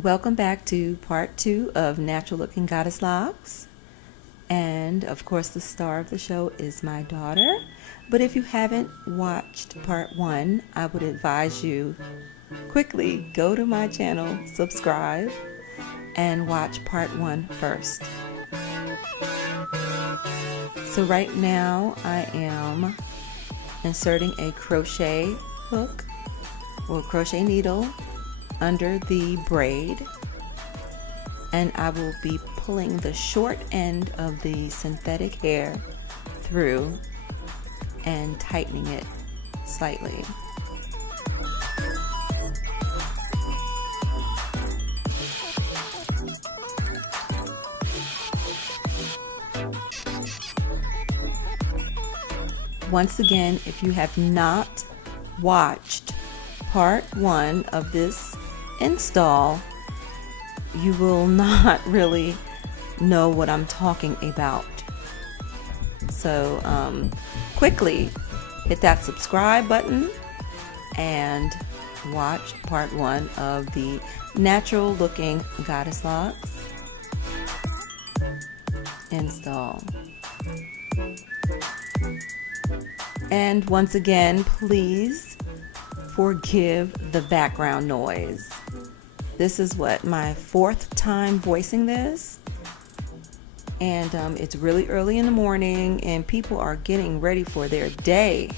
Welcome back to part 2 of Natural Looking Goddess Locks. And of course, the star of the show is my daughter. But if you haven't watched part 1, I would advise you quickly go to my channel, subscribe, and watch part 1 first. So right now I am inserting a crochet hook or crochet needle under the braid, and I will be pulling the short end of the synthetic hair through and tightening it slightly. Once again, if you have not watched part 1 of this install, you will not really know what I'm talking about. So quickly hit that subscribe button and watch part 1 of the Natural Looking Goddess Locks install. And once again, please forgive the background noise. This is my 4th time voicing this, and it's really early in the morning and people are getting ready for their day.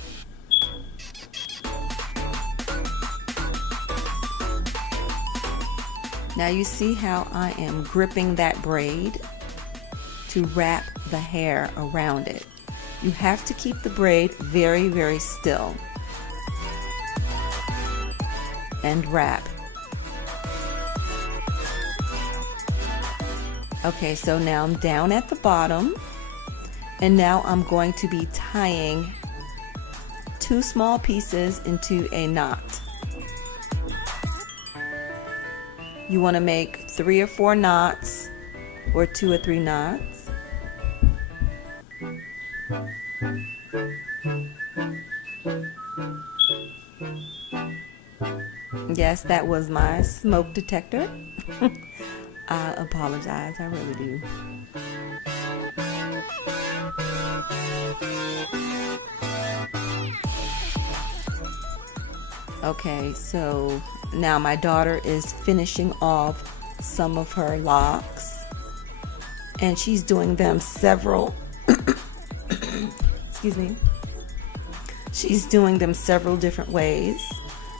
Now you see how I am gripping that braid to wrap the hair around it. You have to keep the braid very, very still and wrap. Okay, so now I'm down at the bottom, and now I'm going to be tying 2 small pieces into a knot. You want to make 3 or 4 knots or 2 or 3 knots. Yes, that was my smoke detector. I apologize, I really do. Okay, so now my daughter is finishing off some of her locks, and she's doing them several excuse me. She's doing them several different ways.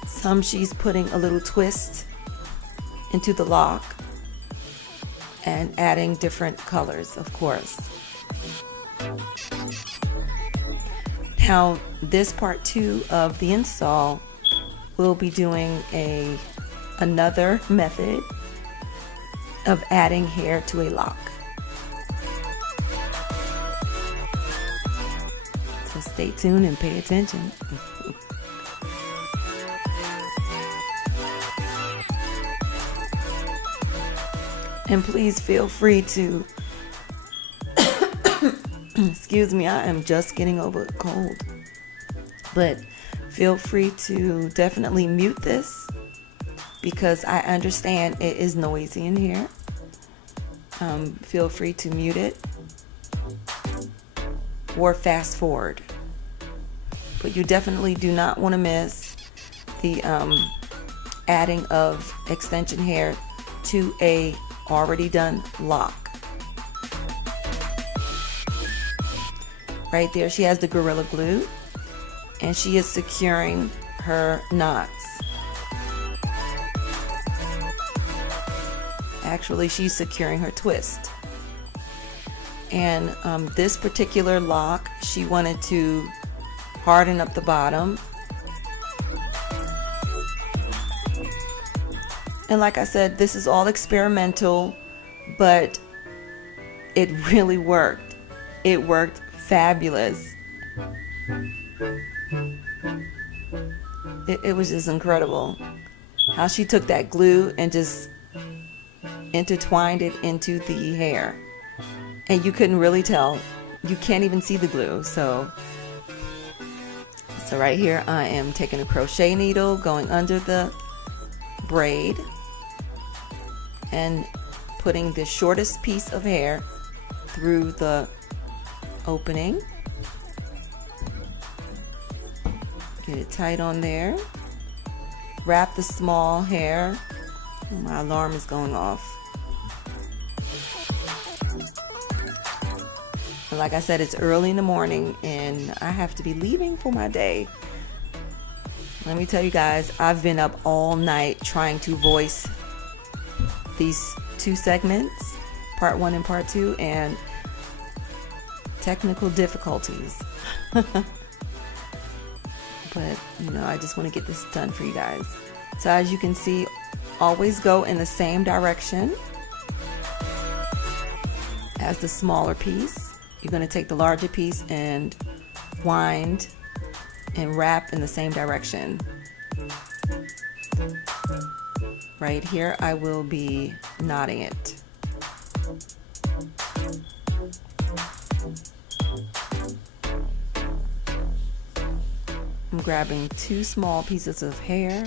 Some she's putting a little twist into the lock and adding different colors, of course. Now, this part 2 of the install, we'll be doing another method of adding hair to a lock. So stay tuned and pay attention. And please feel free to, excuse me, I am just getting over a cold, but feel free to definitely mute this because I understand it is noisy in here. Feel free to mute it or fast forward, but you definitely do not want to miss the adding of extension hair to a already done lock. Right there she has the Gorilla Glue and she is securing her knots. Actually, she's securing her twist. And this particular lock, she wanted to harden up the bottom. And like I said, this is all experimental, but it really worked. It worked fabulous. It was just incredible how she took that glue and just intertwined it into the hair. And you couldn't really tell. You can't even see the glue. So right here I am taking a crochet needle, going under the braid, and putting the shortest piece of hair through the opening. Get it tight on there. Wrap the small hair. Oh, my alarm is going off. And like I said, it's early in the morning and I have to be leaving for my day. Let me tell you guys, I've been up all night trying to voice these two segments, part 1 and part 2, and technical difficulties. But you know, I just want to get this done for you guys. So as you can see, always go in the same direction as the smaller piece. You're going to take the larger piece and wind and wrap in the same direction. Right here I will be knotting it. I'm grabbing 2 small pieces of hair.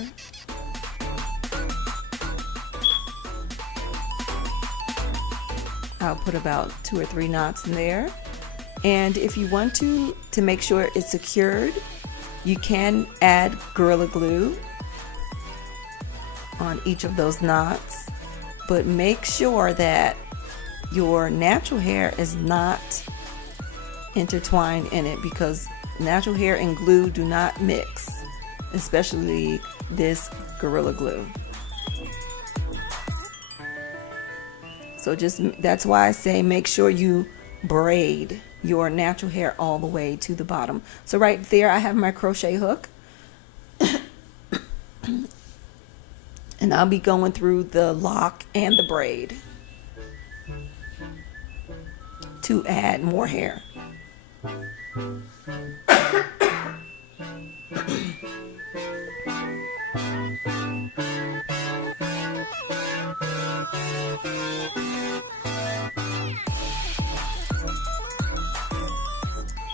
I'll put about 2 or 3 knots in there. And if you want to make sure it's secured, you can add Gorilla Glue on each of those knots, but make sure that your natural hair is not intertwined in it, because natural hair and glue do not mix, especially this Gorilla Glue. So that's why I say make sure you braid your natural hair all the way to the bottom. So right there I have my crochet hook. And I'll be going through the lock and the braid to add more hair.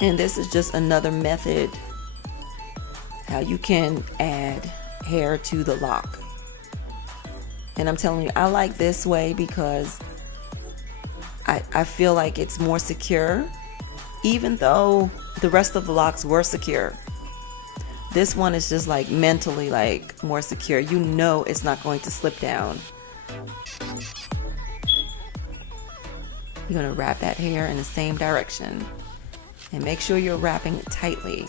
And this is just another method how you can add hair to the lock. And I'm telling you, I like this way because I feel like it's more secure, even though the rest of the locks were secure. This one is just like mentally like more secure. You know it's not going to slip down. You're going to wrap that hair in the same direction. And make sure you're wrapping it tightly.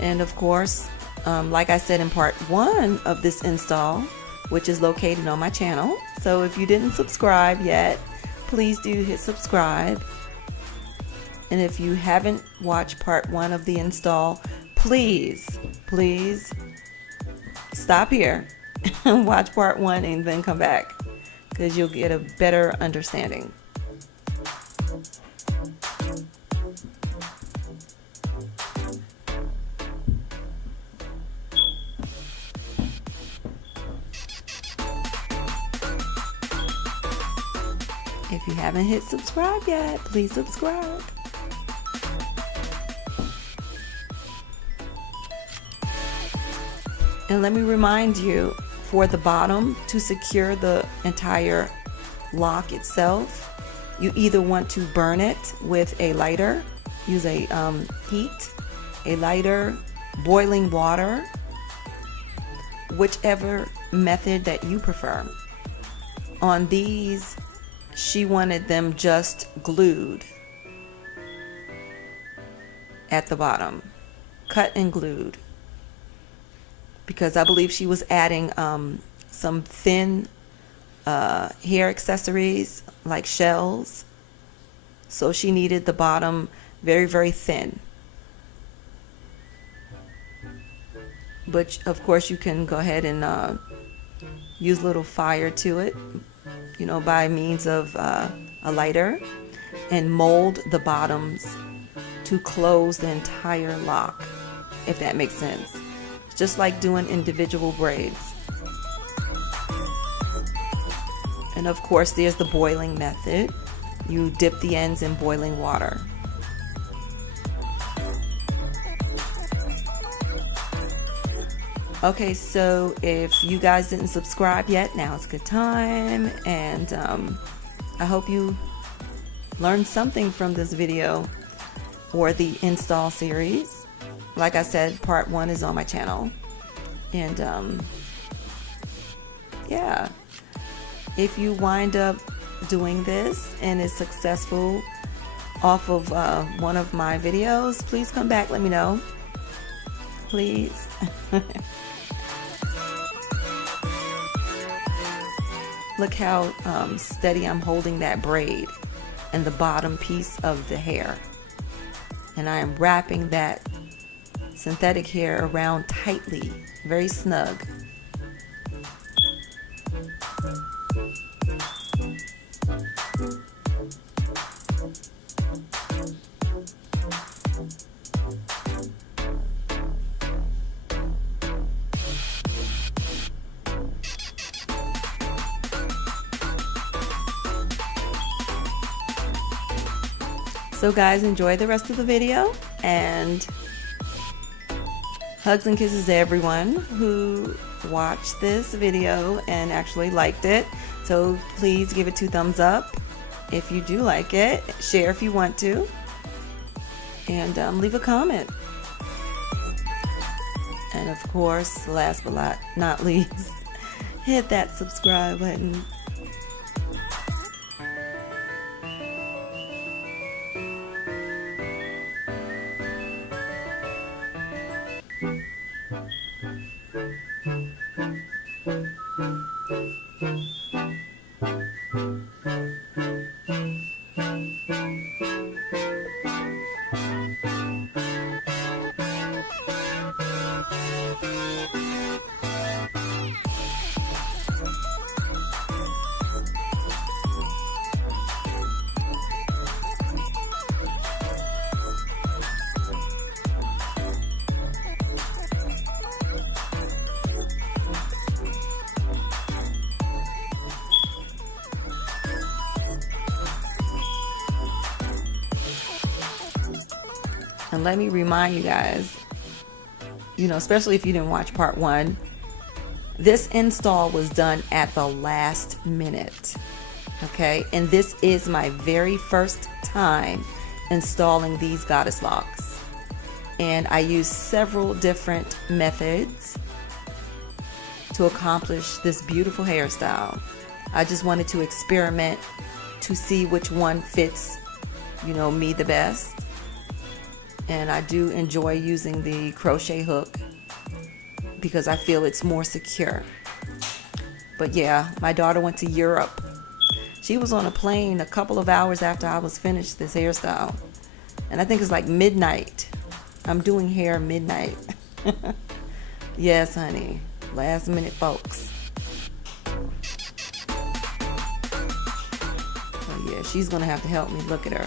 And of course, like I said in part 1 of this install, which is located on my channel. So if you didn't subscribe yet, please do hit subscribe. And if you haven't watched part 1 of the install, please stop here and watch part 1 and then come back, because you'll get a better understanding. If you haven't hit subscribe yet, please subscribe. And let me remind you, for the bottom, to secure the entire lock itself, you either want to burn it with a lighter, use a heat, a lighter, boiling water, whichever method that you prefer. On these, she wanted them just glued at the bottom, cut and glued, because I believe she was adding some thin hair accessories like shells, so she needed the bottom very, very thin. But of course you can go ahead and use a little fire to it, you know, by means of a lighter, and mold the bottoms to close the entire lock, if that makes sense. Just like doing individual braids. And of course there's the boiling method. You dip the ends in boiling water. Okay, so if you guys didn't subscribe yet, now's a good time, and I hope you learned something from this video or the install series. Like I said, part 1 is on my channel, and yeah, if you wind up doing this and is successful off of one of my videos, please come back, let me know, please. Look how steady I'm holding that braid and the bottom piece of the hair, and I am wrapping that synthetic hair around tightly, very snug. So guys, enjoy the rest of the video, and hugs and kisses to everyone who watched this video and actually liked it. So please give it 2 thumbs up if you do like it, share if you want to, and leave a comment. And of course, last but not least, hit that subscribe button. And let me remind you guys, especially if you didn't watch part 1, this install was done at the last minute, okay? And this is my very first time installing these goddess locks. And I used several different methods to accomplish this beautiful hairstyle. I just wanted to experiment to see which one fits, me the best. And I do enjoy using the crochet hook because I feel it's more secure. But yeah, my daughter went to Europe. She was on a plane a couple of hours after I was finished this hairstyle. And I think it's like midnight. I'm doing hair midnight. Yes, honey. Last minute, folks. Oh yeah, she's gonna have to help me. Look at her.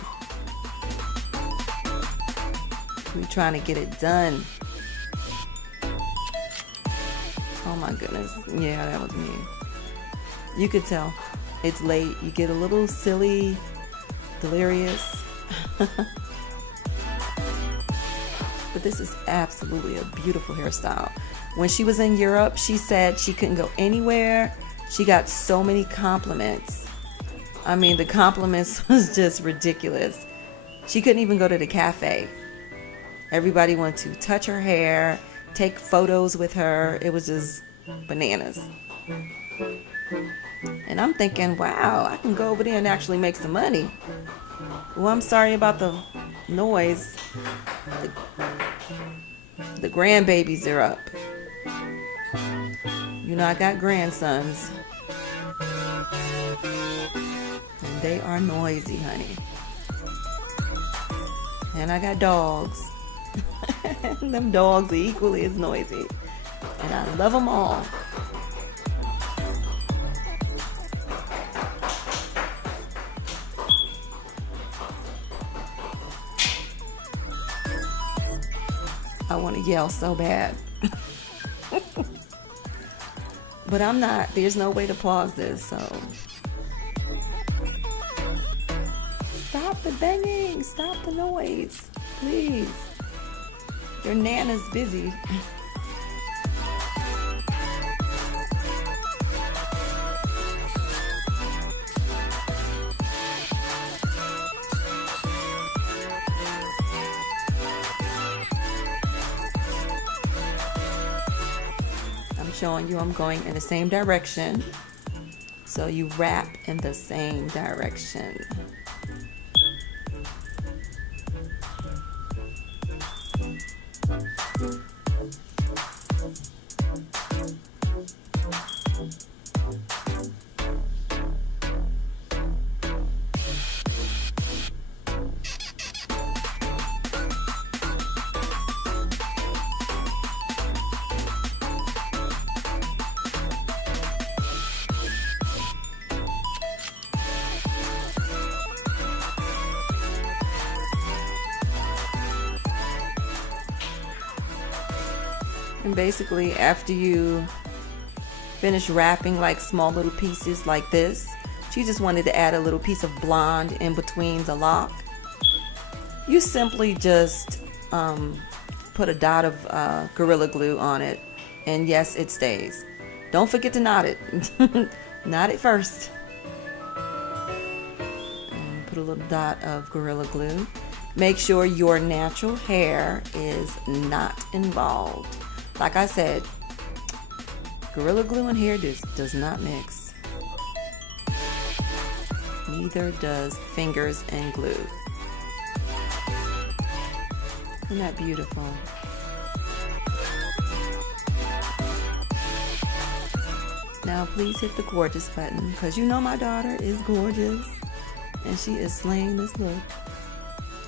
We're trying to get it done. Oh my goodness. Yeah, that was me. You could tell. It's late. You get a little silly, delirious. But this is absolutely a beautiful hairstyle. When she was in Europe, she said she couldn't go anywhere. She got so many compliments. I mean, the compliments was just ridiculous. She couldn't even go to the cafe. Everybody wanted to touch her hair, take photos with her. It was just bananas. And I'm thinking, wow, I can go over there and actually make some money. Well, I'm sorry about the noise. The grandbabies are up. I got grandsons. And they are noisy, honey. And I got dogs. Them dogs are equally as noisy, and I love them all. I want to yell so bad. But I'm not. There's no way to pause this, so stop the banging, stop the noise, please. Your Nana's busy. showing you, I'm going in the same direction. So you wrap in the same direction. And basically, after you finish wrapping like small little pieces like this, she just wanted to add a little piece of blonde in between the lock. You simply just put a dot of Gorilla Glue on it, and yes, it stays. Don't forget to knot it. Knot it first. And put a little dot of Gorilla Glue. Make sure your natural hair is not involved. Like I said, Gorilla Glue and hair does not mix. Neither does fingers and glue. Isn't that beautiful? Now please hit the gorgeous button, because you know my daughter is gorgeous and she is slaying this look.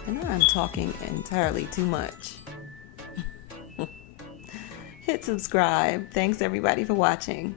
And I'm talking entirely too much. Hit subscribe. Thanks everybody for watching.